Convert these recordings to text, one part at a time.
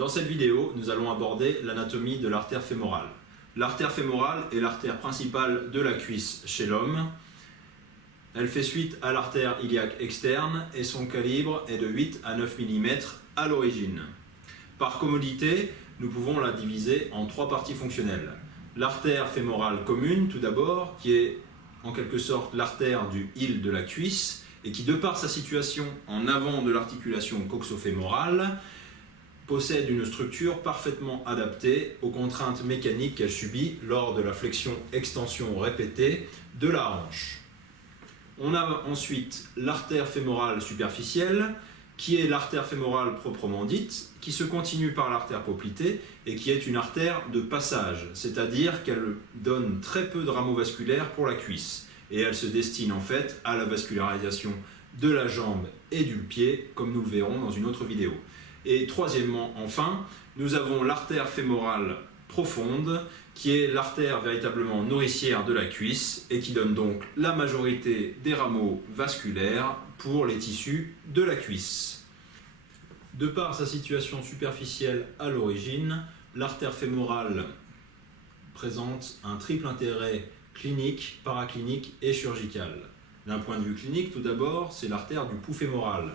Dans cette vidéo, nous allons aborder l'anatomie de l'artère fémorale. L'artère fémorale est l'artère principale de la cuisse chez l'homme. Elle fait suite à l'artère iliaque externe et son calibre est de 8 à 9 mm à l'origine. Par commodité, nous pouvons la diviser en trois parties fonctionnelles. L'artère fémorale commune, tout d'abord, qui est en quelque sorte l'artère du hile de la cuisse et qui, de par sa situation en avant de l'articulation coxofémorale, possède une structure parfaitement adaptée aux contraintes mécaniques qu'elle subit lors de la flexion-extension répétée de la hanche. On a ensuite l'artère fémorale superficielle, qui est l'artère fémorale proprement dite, qui se continue par l'artère poplitée et qui est une artère de passage, c'est-à-dire qu'elle donne très peu de rameaux vasculaires pour la cuisse et elle se destine en fait à la vascularisation de la jambe et du pied, comme nous le verrons dans une autre vidéo. Et troisièmement, enfin, nous avons l'artère fémorale profonde, qui est l'artère véritablement nourricière de la cuisse et qui donne donc la majorité des rameaux vasculaires pour les tissus de la cuisse. De par sa situation superficielle à l'origine, l'artère fémorale présente un triple intérêt clinique, paraclinique et chirurgical. D'un point de vue clinique, tout d'abord, c'est l'artère du pouls fémoral.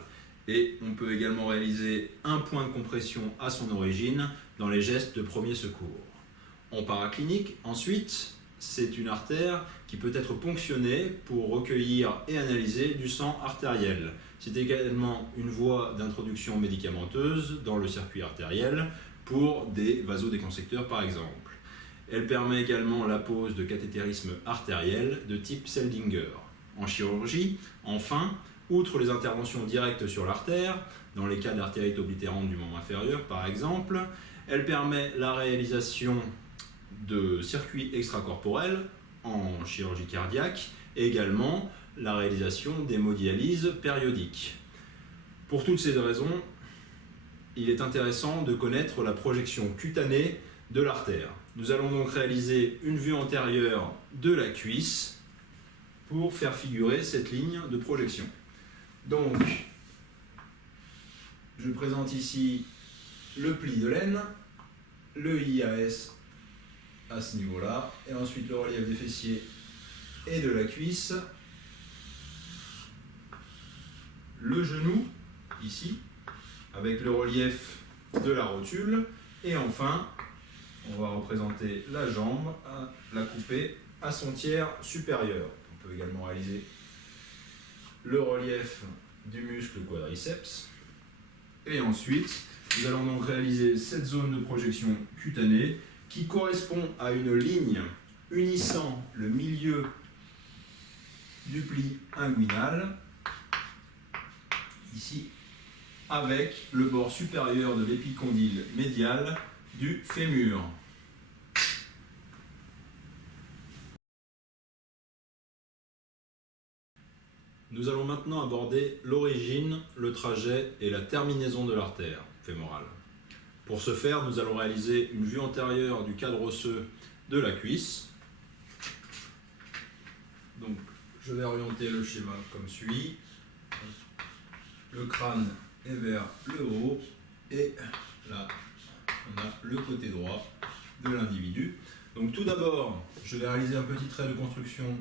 Et on peut également réaliser un point de compression à son origine dans les gestes de premier secours. En paraclinique, ensuite, c'est une artère qui peut être ponctionnée pour recueillir et analyser du sang artériel. C'est également une voie d'introduction médicamenteuse dans le circuit artériel pour des vasodéconstricteurs par exemple. Elle permet également la pose de cathétérisme artériel de type Seldinger. En chirurgie, enfin, outre les interventions directes sur l'artère, dans les cas d'artérite oblitérante du membre inférieur par exemple, elle permet la réalisation de circuits extracorporels en chirurgie cardiaque et également la réalisation d'hémodialyse périodique. Pour toutes ces raisons, il est intéressant de connaître la projection cutanée de l'artère. Nous allons donc réaliser une vue antérieure de la cuisse pour faire figurer cette ligne de projection. Donc, je présente ici le pli de l'aine, le IAS à ce niveau-là, et ensuite le relief des fessiers et de la cuisse, le genou, ici, avec le relief de la rotule, et enfin, on va représenter la jambe, la couper à son tiers supérieur. On peut également réaliser le relief du muscle quadriceps. Et ensuite, nous allons donc réaliser cette zone de projection cutanée qui correspond à une ligne unissant le milieu du pli inguinal, ici, avec le bord supérieur de l'épicondyle médial du fémur. Nous allons maintenant aborder l'origine, le trajet et la terminaison de l'artère fémorale. Pour ce faire, nous allons réaliser une vue antérieure du cadre osseux de la cuisse. Donc, je vais orienter le schéma comme suit. Le crâne est vers le haut et là, on a le côté droit de l'individu. Donc tout d'abord, je vais réaliser un petit trait de construction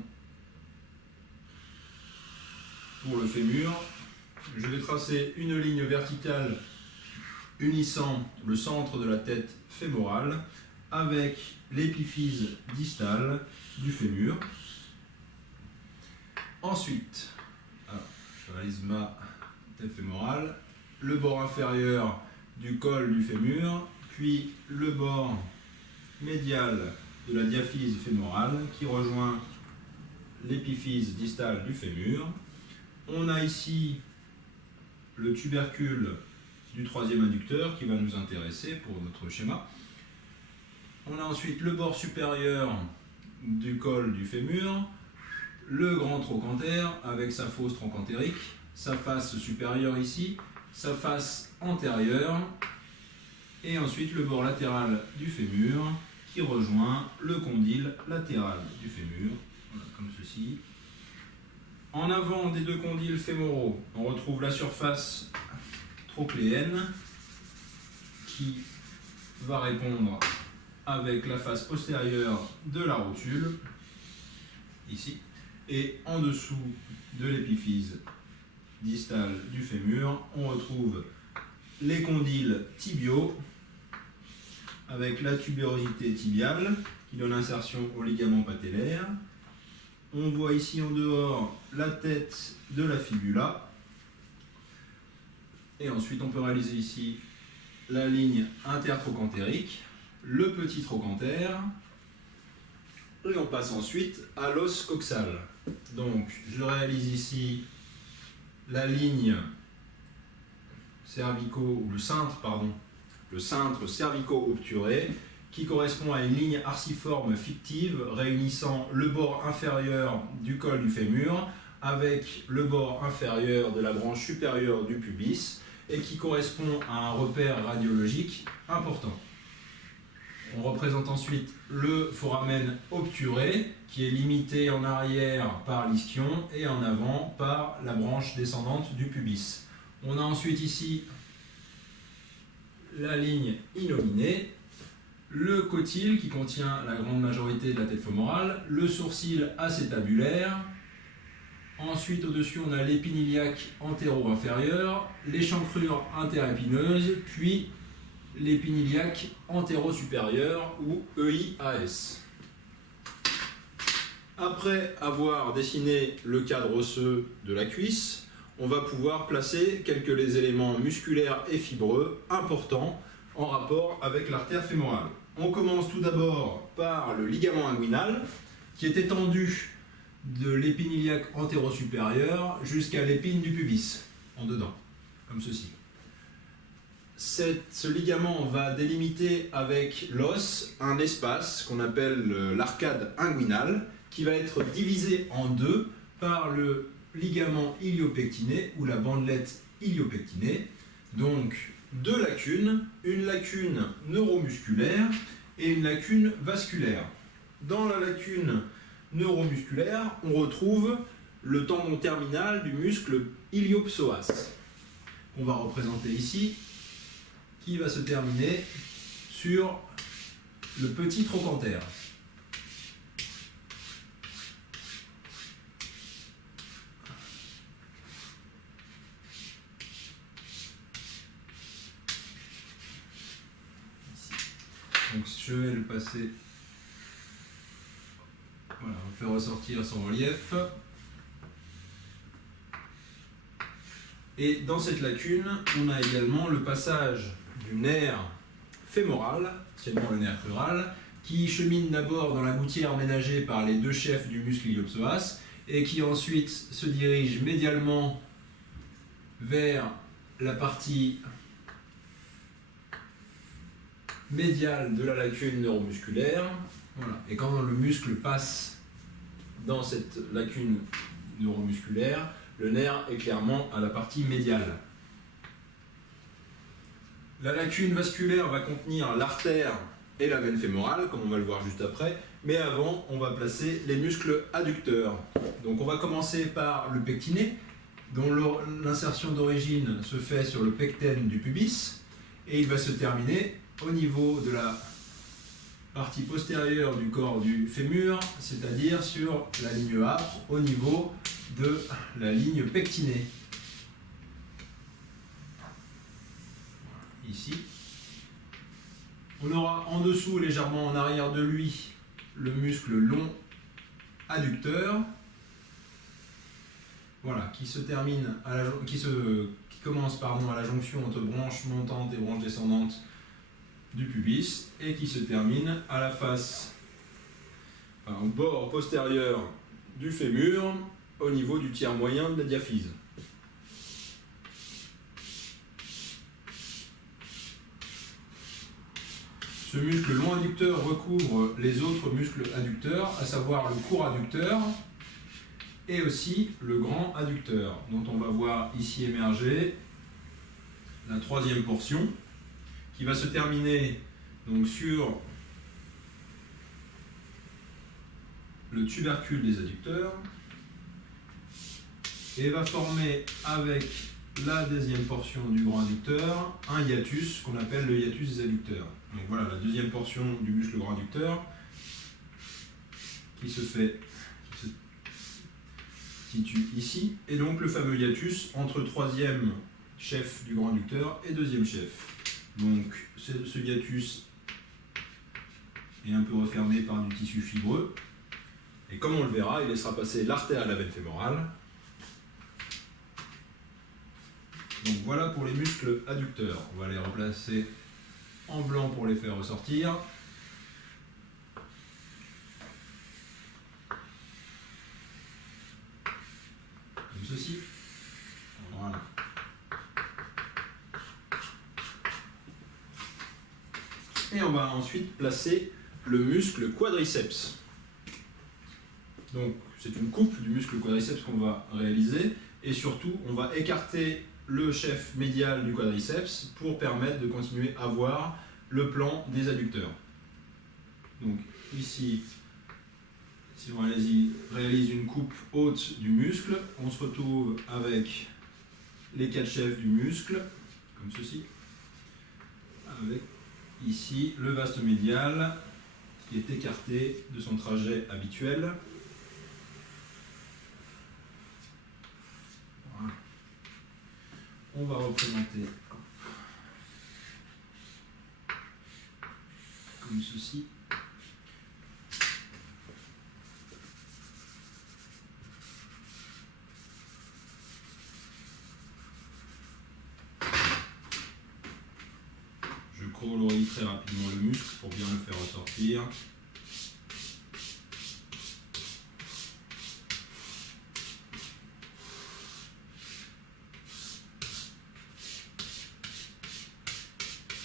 pour le fémur. Je vais tracer une ligne verticale unissant le centre de la tête fémorale avec l'épiphyse distale du fémur. Ensuite, je réalise ma tête fémorale, le bord inférieur du col du fémur, puis le bord médial de la diaphyse fémorale qui rejoint l'épiphyse distale du fémur. On a ici le tubercule du troisième adducteur qui va nous intéresser pour notre schéma. On a ensuite le bord supérieur du col du fémur, le grand trochanter avec sa fosse trochantérique, sa face supérieure ici, sa face antérieure, et ensuite le bord latéral du fémur qui rejoint le condyle latéral du fémur, voilà, comme ceci. En avant des deux condyles fémoraux, on retrouve la surface trochléenne qui va répondre avec la face postérieure de la rotule, ici, et en dessous de l'épiphyse distale du fémur, on retrouve les condyles tibiaux avec la tubérosité tibiale qui donne insertion au ligament patellaire. On voit ici en dehors la tête de la fibula. Et ensuite, on peut réaliser ici la ligne intertrochantérique, le petit trochanter, et on passe ensuite à l'os coxal. Donc, je réalise ici la ligne ou le cintre cervico-obturé, qui correspond à une ligne arciforme fictive réunissant le bord inférieur du col du fémur avec le bord inférieur de la branche supérieure du pubis et qui correspond à un repère radiologique important. On représente ensuite le foramen obturé qui est limité en arrière par l'ischion et en avant par la branche descendante du pubis. On a ensuite ici la ligne innominée, le cotyle qui contient la grande majorité de la tête fémorale, le sourcil acétabulaire. Ensuite, au-dessus, on a l'épine iliaque antéro-inférieure, l'échancrure interépineuses, puis l'épine iliaque antéro-supérieure ou EIAS. Après avoir dessiné le cadre osseux de la cuisse, on va pouvoir placer quelques les éléments musculaires et fibreux importants en rapport avec l'artère fémorale. On commence tout d'abord par le ligament inguinal qui est étendu de l'épine iliaque antéro-supérieure jusqu'à l'épine du pubis, en dedans, comme ceci. Ce ligament va délimiter avec l'os un espace qu'on appelle l'arcade inguinale qui va être divisé en deux par le ligament iliopectiné ou la bandelette iliopectinée. Donc deux lacunes, une lacune neuromusculaire et une lacune vasculaire. Dans la lacune neuromusculaire, on retrouve le tendon terminal du muscle iliopsoas, qu'on va représenter ici, qui va se terminer sur le petit trochanter. Donc je vais le passer, voilà, on fait ressortir son relief. Et dans cette lacune, on a également le passage du nerf fémoral, anciennement le nerf crural, qui chemine d'abord dans la gouttière ménagée par les deux chefs du muscle iliopsoas et qui ensuite se dirige médialement vers la partie médiale de la lacune neuromusculaire. Voilà. Et quand le muscle passe dans cette lacune neuromusculaire, le nerf est clairement à la partie médiale. La lacune vasculaire va contenir l'artère et la veine fémorale, comme on va le voir juste après, mais avant, on va placer les muscles adducteurs. Donc on va commencer par le pectiné, dont l'insertion d'origine se fait sur le pecten du pubis, et il va se terminer au niveau de la partie postérieure du corps du fémur, c'est-à-dire sur la ligne âpre, au niveau de la ligne pectinée. Ici. On aura en dessous, légèrement en arrière de lui, le muscle long adducteur, voilà, qui commence à la jonction entre branche montante et branche descendante du pubis et qui se termine à la face, au bord postérieur du fémur, au niveau du tiers moyen de la diaphyse. Ce muscle long adducteur recouvre les autres muscles adducteurs, à savoir le court adducteur et aussi le grand adducteur, dont on va voir ici émerger la troisième portion, qui va se terminer donc sur le tubercule des adducteurs et va former avec la deuxième portion du grand adducteur un hiatus qu'on appelle le hiatus des adducteurs. Donc voilà la deuxième portion du muscle grand adducteur qui se situe ici, et donc le fameux hiatus entre troisième chef du grand adducteur et deuxième chef. Donc ce hiatus est un peu refermé par du tissu fibreux, et comme on le verra, il laissera passer l'artère à la veine fémorale. Donc voilà pour les muscles adducteurs. On va les replacer en blanc pour les faire ressortir. Comme ceci. Voilà. Et on va ensuite placer le muscle quadriceps. Donc c'est une coupe du muscle quadriceps qu'on va réaliser, et surtout on va écarter le chef médial du quadriceps pour permettre de continuer à voir le plan des adducteurs. Donc ici, si on réalise une coupe haute du muscle, on se retrouve avec les quatre chefs du muscle, comme ceci, avec ici le vaste médial qui est écarté de son trajet habituel. Voilà. On va représenter comme ceci. Je colorie très rapidement le muscle pour bien le faire ressortir.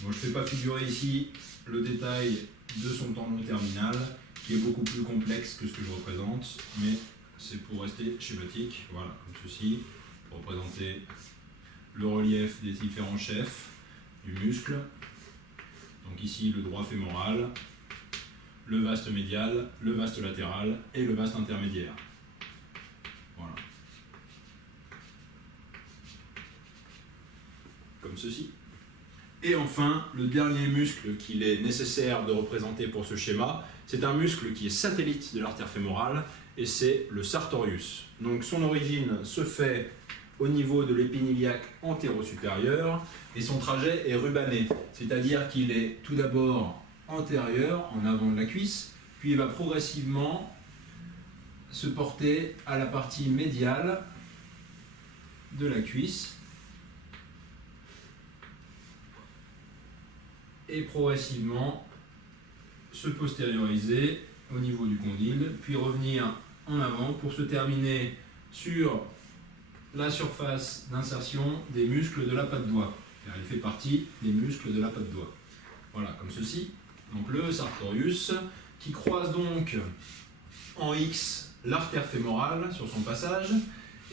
Bon, je ne fais pas figurer ici le détail de son tendon terminal, qui est beaucoup plus complexe que ce que je représente, mais c'est pour rester schématique, voilà, comme ceci, pour représenter le relief des différents chefs du muscle. Donc ici le droit fémoral, le vaste médial, le vaste latéral et le vaste intermédiaire. Voilà. Comme ceci. Et enfin, le dernier muscle qu'il est nécessaire de représenter pour ce schéma, c'est un muscle qui est satellite de l'artère fémorale, et c'est le sartorius. Donc son origine se fait au niveau de l'épine iliaque antéro-supérieure, et son trajet est rubané, c'est-à-dire qu'il est tout d'abord antérieur, en avant de la cuisse, puis il va progressivement se porter à la partie médiale de la cuisse, et progressivement se postérioriser au niveau du condyle, puis revenir en avant pour se terminer sur la surface d'insertion des muscles de la patte doigt, car il fait partie des muscles de la patte doigt. Voilà, comme ceci. Donc le sartorius, qui croise donc en X l'artère fémorale sur son passage,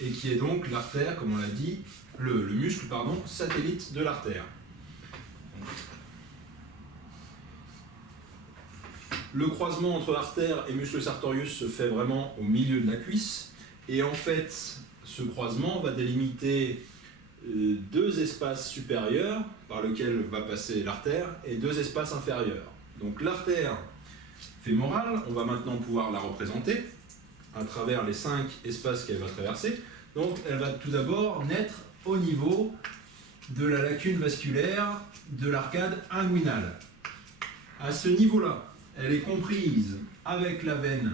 et qui est donc l'artère, comme on l'a dit, le muscle, pardon, satellite de l'artère. Le croisement entre l'artère et muscle sartorius se fait vraiment au milieu de la cuisse, et en fait, ce croisement va délimiter deux espaces supérieurs par lesquels va passer l'artère et deux espaces inférieurs. Donc l'artère fémorale, on va maintenant pouvoir la représenter à travers les 5 espaces qu'elle va traverser. Donc elle va tout d'abord naître au niveau de la lacune vasculaire de l'arcade inguinale. À ce niveau-là, elle est comprise avec la veine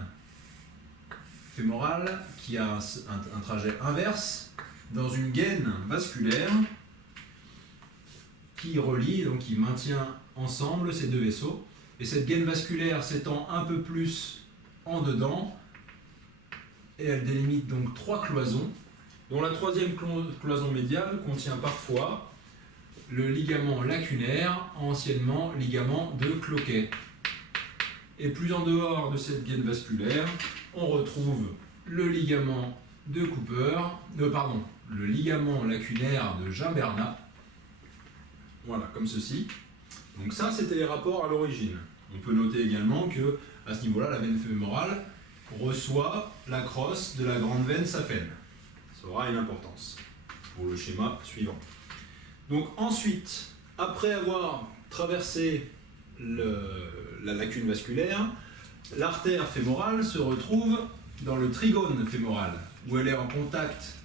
fémorale qui a un trajet inverse dans une gaine vasculaire qui relie, donc qui maintient ensemble ces deux vaisseaux. Et cette gaine vasculaire s'étend un peu plus en dedans, et elle délimite donc 3 cloisons, dont la troisième cloison médiale contient parfois le ligament lacunaire, anciennement ligament de Cloquet. Et plus en dehors de cette gaine vasculaire, on retrouve le ligament de Cooper, le ligament lacunaire de Gimbernat. Voilà, comme ceci. Donc ça, c'était les rapports à l'origine. On peut noter également que à ce niveau-là, la veine fémorale reçoit la crosse de la grande veine saphène. Ça aura une importance pour le schéma suivant. Donc ensuite, après avoir traversé la lacune vasculaire, l'artère fémorale se retrouve dans le trigone fémoral, où elle est en contact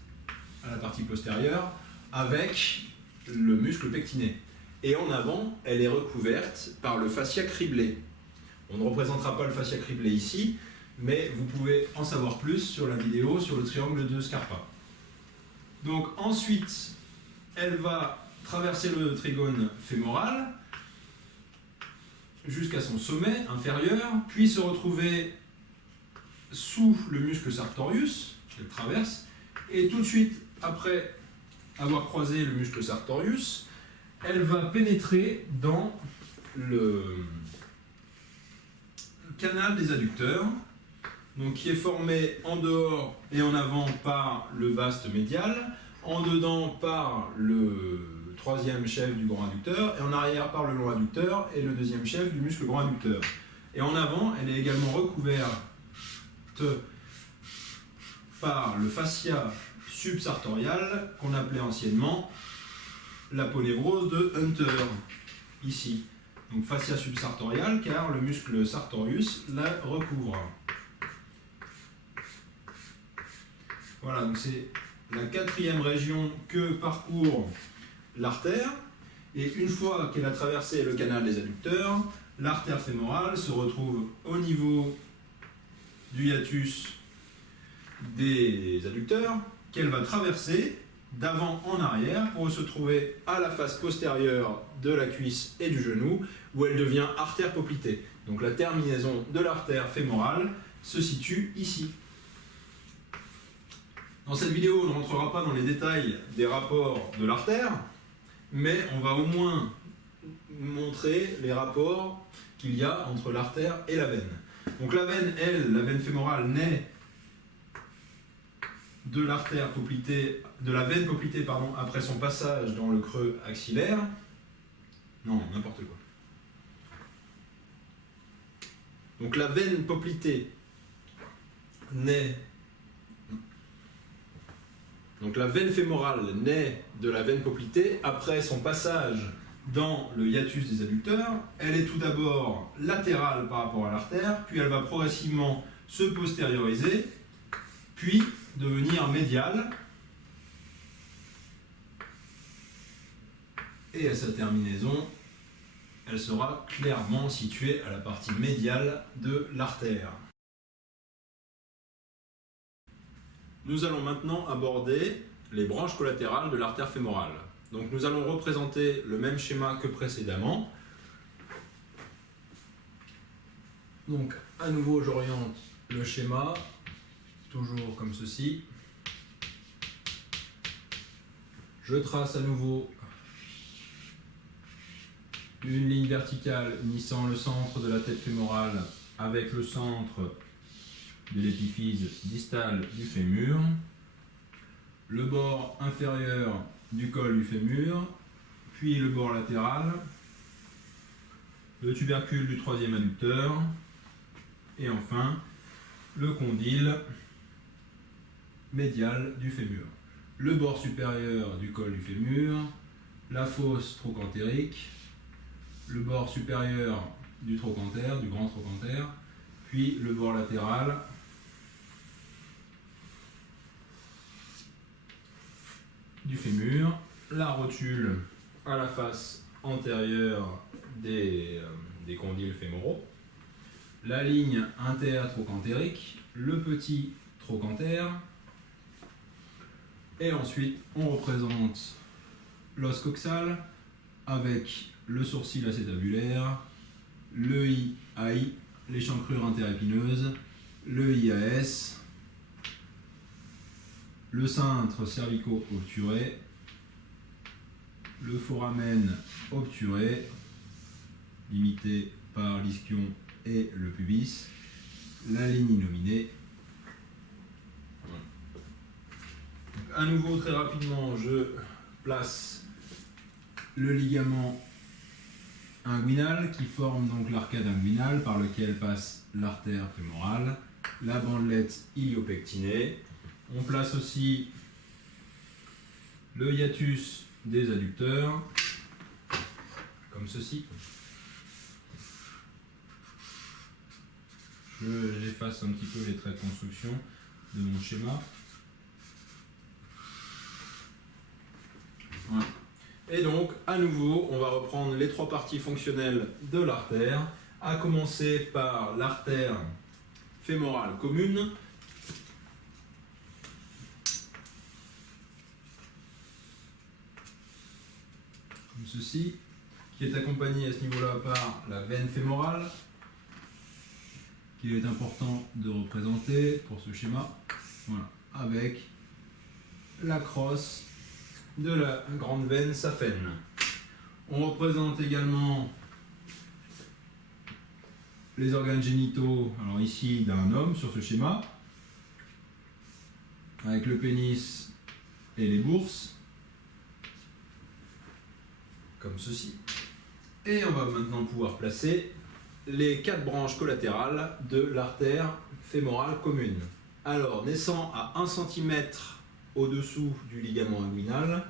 à la partie postérieure avec le muscle pectiné. Et en avant, elle est recouverte par le fascia criblé. On ne représentera pas le fascia criblé ici, mais vous pouvez en savoir plus sur la vidéo sur le triangle de Scarpa. Donc ensuite, elle va traverser le trigone fémoral jusqu'à son sommet inférieur, puis se retrouver sous le muscle sartorius, qu'elle traverse, et tout de suite après avoir croisé le muscle sartorius, elle va pénétrer dans le canal des adducteurs, donc qui est formé en dehors et en avant par le vaste médial, en dedans par le troisième chef du grand adducteur, et en arrière par le long adducteur et le deuxième chef du muscle grand adducteur. Et en avant, elle est également recouverte par le fascia subsartorial qu'on appelait anciennement l'aponévrose de Hunter, ici. Donc fascia subsartorial car le muscle sartorius la recouvre. Voilà, donc c'est la quatrième région que parcourt l'artère. Et une fois qu'elle a traversé le canal des adducteurs, l'artère fémorale se retrouve au niveau du hiatus des adducteurs qu'elle va traverser d'avant en arrière pour se trouver à la face postérieure de la cuisse et du genou où elle devient artère poplitée. Donc la terminaison de l'artère fémorale se situe ici. Dans cette vidéo, on ne rentrera pas dans les détails des rapports de l'artère, mais on va au moins montrer les rapports qu'il y a entre l'artère et la veine. Donc la veine, elle, la veine fémorale naît de l'artère poplitée, de la veine poplitée pardon, après son passage dans le creux axillaire. Non, n'importe quoi. Donc la veine poplitée naît. Donc la veine fémorale naît de la veine poplitée après son passage dans le hiatus des adducteurs. Elle est tout d'abord latérale par rapport à l'artère, puis elle va progressivement se postérioriser, puis devenir médiale, et à sa terminaison, elle sera clairement située à la partie médiale de l'artère. Nous allons maintenant aborder les branches collatérales de l'artère fémorale. Donc nous allons représenter le même schéma que précédemment. Donc à nouveau j'oriente le schéma, toujours comme ceci. Je trace à nouveau une ligne verticale unissant le centre de la tête fémorale avec le centre de l'épiphyse distale du fémur, le bord inférieur du col du fémur, puis le bord latéral, le tubercule du troisième adducteur, et enfin le condyle médial du fémur. Le bord supérieur du col du fémur, la fosse trochantérique, le bord supérieur du trochanter, du grand trochanter, puis le bord latéral du fémur, la rotule à la face antérieure des condyles fémoraux, la ligne intertrochantérique, le petit trochanter, et ensuite on représente l'os coxal avec le sourcil acétabulaire, le I-AI, l'échancrure interépineuses, le IAS, le cintre cervico-obturé, le foramen obturé, limité par l'ischion et le pubis, la ligne innominée. À nouveau, très rapidement, je place le ligament inguinal qui forme donc l'arcade inguinale par lequel passe l'artère fémorale, la bandelette iliopectinée. On place aussi le hiatus des adducteurs, comme ceci. J'efface un petit peu les traits de construction de mon schéma. Voilà. Et donc, à nouveau, on va reprendre les trois parties fonctionnelles de l'artère, à commencer par l'artère fémorale commune. Comme ceci, qui est accompagnée à ce niveau-là par la veine fémorale, qu'il est important de représenter pour ce schéma, voilà, avec la crosse de la grande veine saphène. On représente également les organes génitaux, alors ici d'un homme sur ce schéma, avec le pénis et les bourses, comme ceci. Et on va maintenant pouvoir placer les 4 branches collatérales de l'artère fémorale commune. Alors, naissant à 1 cm au-dessous du ligament inguinal,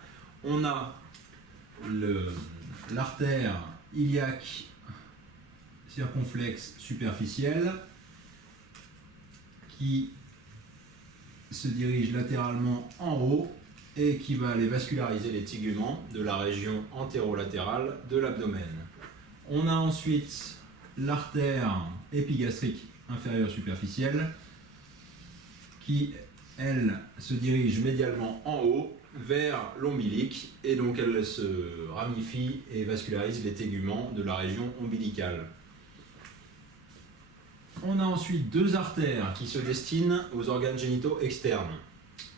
on a l'artère iliaque circonflexe superficielle qui se dirige latéralement en haut et qui va aller vasculariser les teguments de la région antérolatérale de l'abdomen. On a ensuite l'artère épigastrique inférieure superficielle qui, elle, se dirige médialement en haut vers l'ombilic et donc elle se ramifie et vascularise les teguments de la région ombilicale. On a ensuite 2 artères qui se destinent aux organes génitaux externes.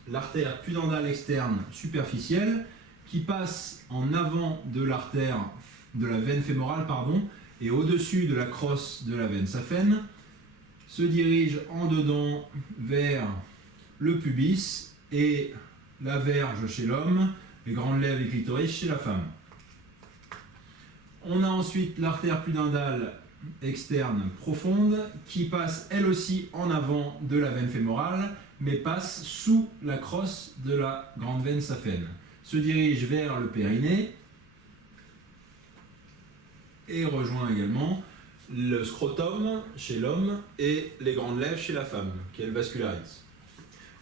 L'artère pudendale externe superficielle qui passe en avant de l'artère de la veine fémorale et au-dessus de la crosse de la veine saphène, se dirige en dedans vers le pubis et la verge chez l'homme, les grandes lèvres et clitoris chez la femme. On a ensuite l'artère pudendale externe profonde qui passe elle aussi en avant de la veine fémorale mais passe sous la crosse de la grande veine saphène, se dirige vers le périnée et rejoint également le scrotum chez l'homme et les grandes lèvres chez la femme, qu'elle vascularise.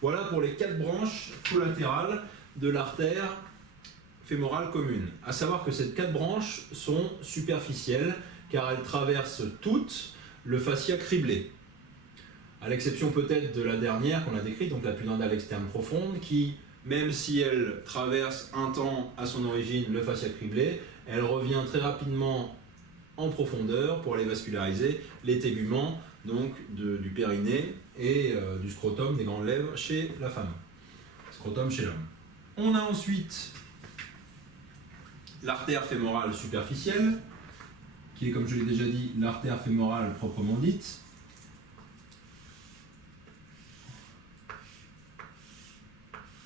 Voilà pour les 4 branches collatérales de l'artère fémorale commune. À savoir que ces 4 branches sont superficielles car elles traversent toutes le fascia criblé. À l'exception peut-être de la dernière qu'on a décrite, donc la pudendale externe profonde, qui, même si elle traverse un temps à son origine le fascia criblé, elle revient très rapidement en profondeur pour aller vasculariser les teguments donc du périnée et du scrotum des grandes lèvres chez la femme, scrotum chez l'homme. On a ensuite l'artère fémorale superficielle, qui est, comme je l'ai déjà dit, l'artère fémorale proprement dite.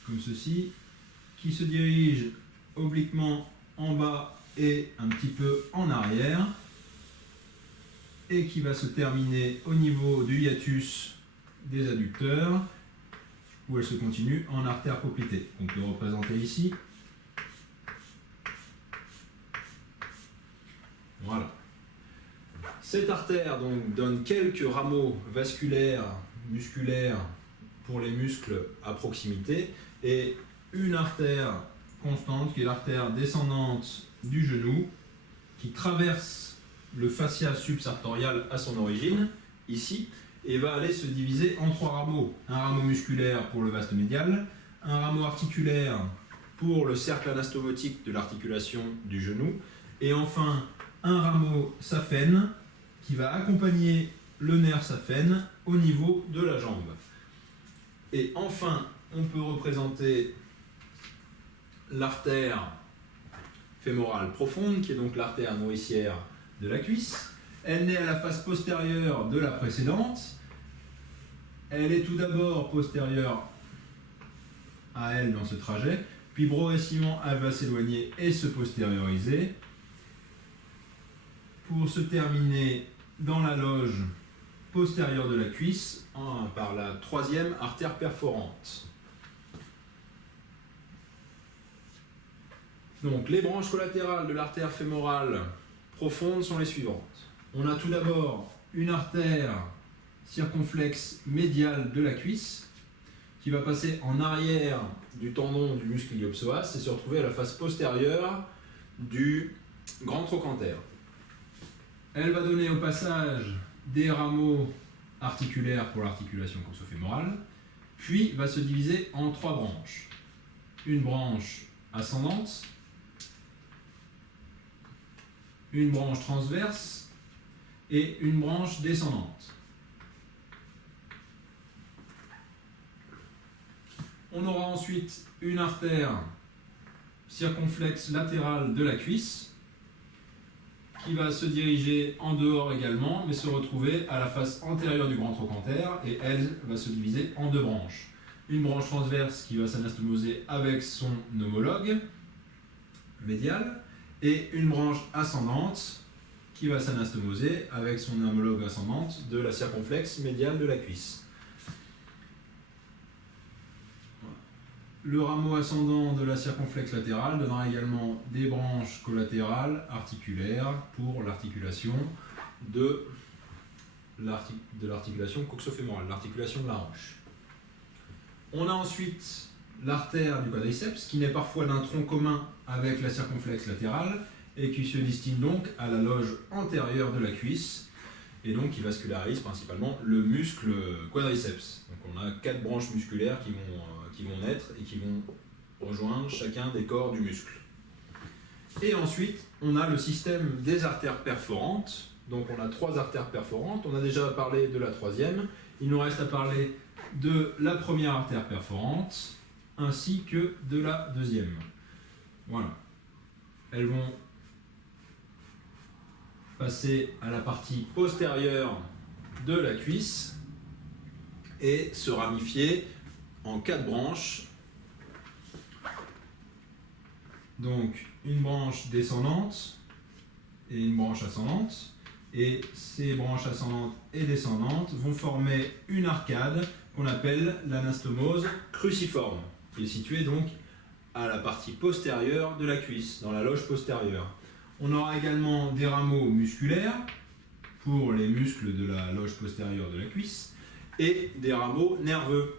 Comme ceci, qui se dirige obliquement en bas et un petit peu en arrière, et qui va se terminer au niveau du hiatus des adducteurs, où elle se continue en artère poplitée. On peut le représenter ici. Voilà. Cette artère donc donne quelques rameaux vasculaires, musculaires pour les muscles à proximité et une artère constante qui est l'artère descendante du genou qui traverse le fascia subsartorial à son origine, ici, et va aller se diviser en 3 rameaux. Un rameau musculaire pour le vaste médial, un rameau articulaire pour le cercle anastomotique de l'articulation du genou, et enfin un rameau saphène qui va accompagner le nerf saphène au niveau de la jambe. Et enfin, on peut représenter l'artère fémorale profonde, qui est donc l'artère nourricière de la cuisse. Elle naît à la face postérieure de la précédente. Elle est tout d'abord postérieure à elle dans ce trajet, puis progressivement elle va s'éloigner et se postérioriser pour se terminer dans la loge postérieure de la cuisse par la 3e artère perforante. Donc les branches collatérales de l'artère fémorale profonde sont les suivantes. On a tout d'abord une artère circonflexe médial de la cuisse qui va passer en arrière du tendon du muscle iliopsoas et se retrouver à la face postérieure du grand trochanter. Elle va donner au passage des rameaux articulaires pour l'articulation coxo-fémorale, puis va se diviser en 3 branches. Une branche ascendante, une branche transverse et une branche descendante. On aura ensuite une artère circonflexe latérale de la cuisse qui va se diriger en dehors également, mais se retrouver à la face antérieure du grand trochanter, et elle va se diviser en 2 branches. Une branche transverse qui va s'anastomoser avec son homologue médial, et une branche ascendante qui va s'anastomoser avec son homologue ascendante de la circonflexe médiale de la cuisse. Le rameau ascendant de la circonflexe latérale donnera également des branches collatérales articulaires pour l'articulation de l'articulation coxo-fémorale, l'articulation de la hanche. On a ensuite l'artère du quadriceps qui naît parfois d'un tronc commun avec la circonflexe latérale et qui se destine donc à la loge antérieure de la cuisse et donc qui vascularise principalement le muscle quadriceps. Donc on a 4 branches musculaires qui vont naître et qui vont rejoindre chacun des corps du muscle. Et ensuite, on a le système des artères perforantes. Donc on a 3 artères perforantes. On a déjà parlé de la 3e. Il nous reste à parler de la première artère perforante ainsi que de la 2e. Voilà. Elles vont passer à la partie postérieure de la cuisse et se ramifier en 4 branches. Donc une branche descendante et une branche ascendante. Et ces branches ascendantes et descendantes vont former une arcade qu'on appelle l'anastomose cruciforme, qui est située donc à la partie postérieure de la cuisse, dans la loge postérieure. On aura également des rameaux musculaires pour les muscles de la loge postérieure de la cuisse et des rameaux nerveux.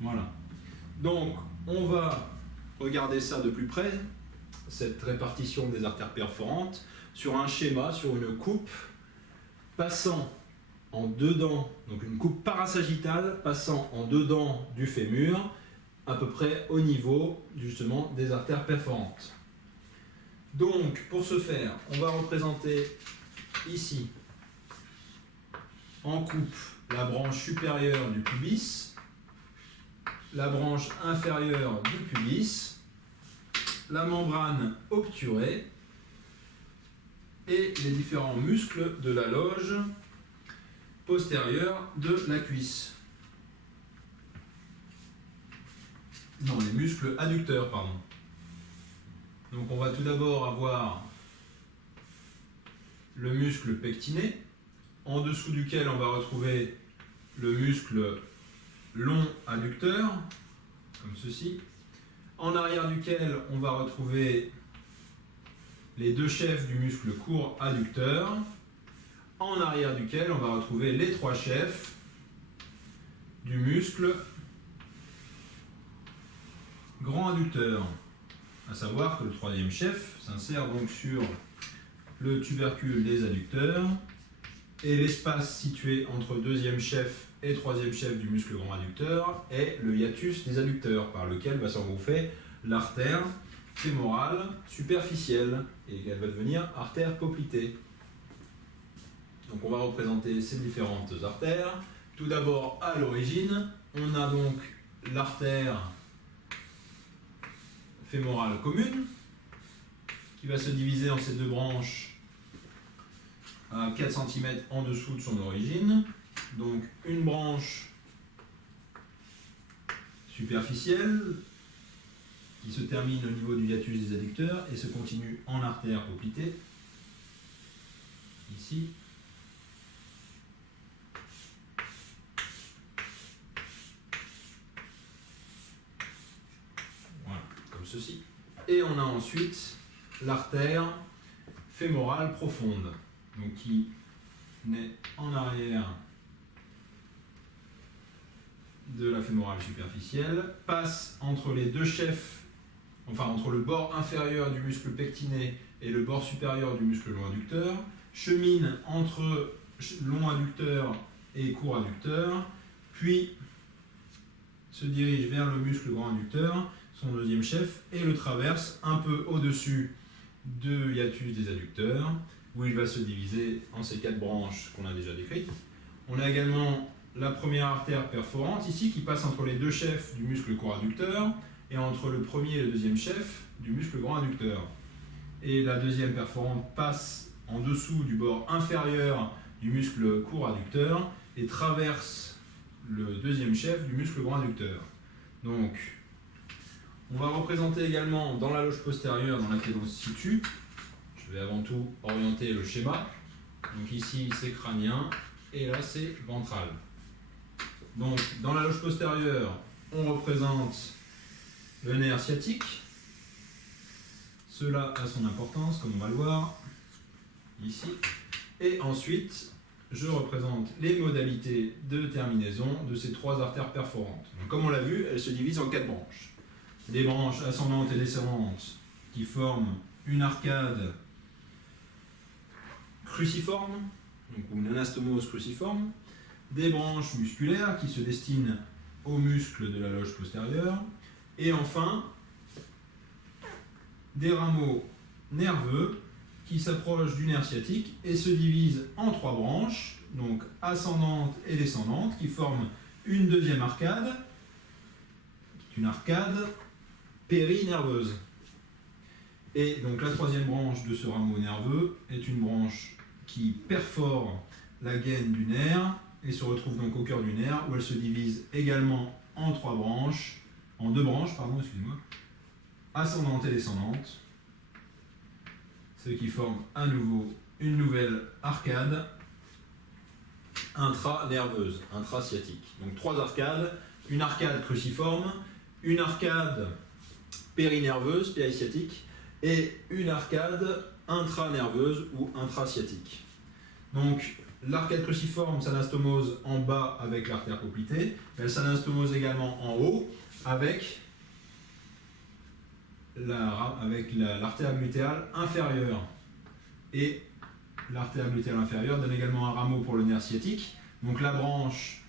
Voilà. Donc, on va regarder ça de plus près, cette répartition des artères perforantes, sur un schéma, sur une coupe passant en dedans, donc une coupe parasagittale passant en dedans du fémur, à peu près au niveau justement des artères perforantes. Donc, pour ce faire, on va représenter ici, en coupe, la branche supérieure du pubis, la branche inférieure du pubis, la membrane obturée et les différents muscles de la loge postérieure de la cuisse. Non, les muscles adducteurs, pardon. Donc on va tout d'abord avoir le muscle pectiné, en dessous duquel on va retrouver le muscle long adducteur, comme ceci, en arrière duquel on va retrouver les 2 chefs du muscle court adducteur, en arrière duquel on va retrouver les 3 chefs du muscle grand adducteur, à savoir que le 3e chef s'insère donc sur le tubercule des adducteurs et l'espace situé entre 2e chef et 3e chef du muscle grand adducteur est le hiatus des adducteurs par lequel va s'engouffrer l'artère fémorale superficielle et elle va devenir artère poplitée. Donc on va représenter ces différentes artères. Tout d'abord à l'origine, on a donc l'artère fémorale commune qui va se diviser en ces 2 branches à 4 cm en dessous de son origine. Donc une branche superficielle qui se termine au niveau du hiatus des adducteurs et se continue en artère poplitée, ici. Voilà, comme ceci. Et on a ensuite l'artère fémorale profonde, donc qui naît en arrière de la fémorale superficielle, passe entre les deux chefs, enfin entre le bord inférieur du muscle pectiné et le bord supérieur du muscle long adducteur, chemine entre long adducteur et court adducteur, puis se dirige vers le muscle grand adducteur, son deuxième chef, et le traverse un peu au-dessus de hiatus des adducteurs, où il va se diviser en ces 4 branches qu'on a déjà décrites. On a également la première artère perforante ici qui passe entre les deux chefs du muscle court adducteur et entre le premier et le deuxième chef du muscle grand adducteur. Et la deuxième perforante passe en dessous du bord inférieur du muscle court adducteur et traverse le deuxième chef du muscle grand adducteur. Donc, on va représenter également dans la loge postérieure dans laquelle on se situe. Je vais avant tout orienter le schéma. Donc ici c'est crânien et là c'est ventral. Donc dans la loge postérieure, on représente le nerf sciatique. Cela a son importance, comme on va le voir ici. Et ensuite, je représente les modalités de terminaison de ces 3 artères perforantes. Donc, comme on l'a vu, elles se divisent en 4 branches. Des branches ascendantes et descendantes qui forment une arcade cruciforme, donc, ou une anastomose cruciforme, des branches musculaires qui se destinent aux muscles de la loge postérieure, et enfin des rameaux nerveux qui s'approchent du nerf sciatique et se divisent en 3 branches, donc ascendantes et descendantes, qui forment une deuxième arcade, une arcade périnerveuse. Et donc la troisième branche de ce rameau nerveux est une branche qui perfore la gaine du nerf et se retrouve donc au cœur du nerf, où elle se divise également en 2 branches, ascendantes et descendantes, ce qui forme à nouveau une nouvelle arcade intranerveuse, intrasciatique. Donc 3 arcades, une arcade cruciforme, une arcade périnerveuse, périsciatique, et une arcade intranerveuse ou intrasciatique. Donc l'arcade cruciforme s'anastomose en bas avec l'artère poplitée, elle s'anastomose également en haut avec l'artère glutéale inférieure. Et l'artère glutéale inférieure donne également un rameau pour le nerf sciatique, donc la branche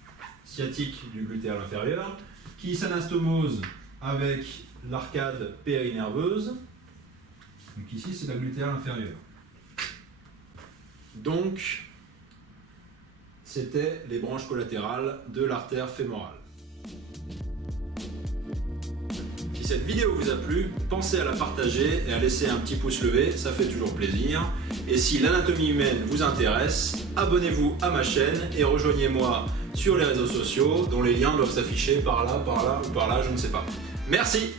sciatique du glutéal inférieur, qui s'anastomose avec l'arcade périnerveuse. Donc ici c'est la glutéale inférieure. Donc c'était les branches collatérales de l'artère fémorale. Si cette vidéo vous a plu, pensez à la partager et à laisser un petit pouce levé, ça fait toujours plaisir. Et si l'anatomie humaine vous intéresse, abonnez-vous à ma chaîne et rejoignez-moi sur les réseaux sociaux dont les liens doivent s'afficher par là ou par là, je ne sais pas. Merci!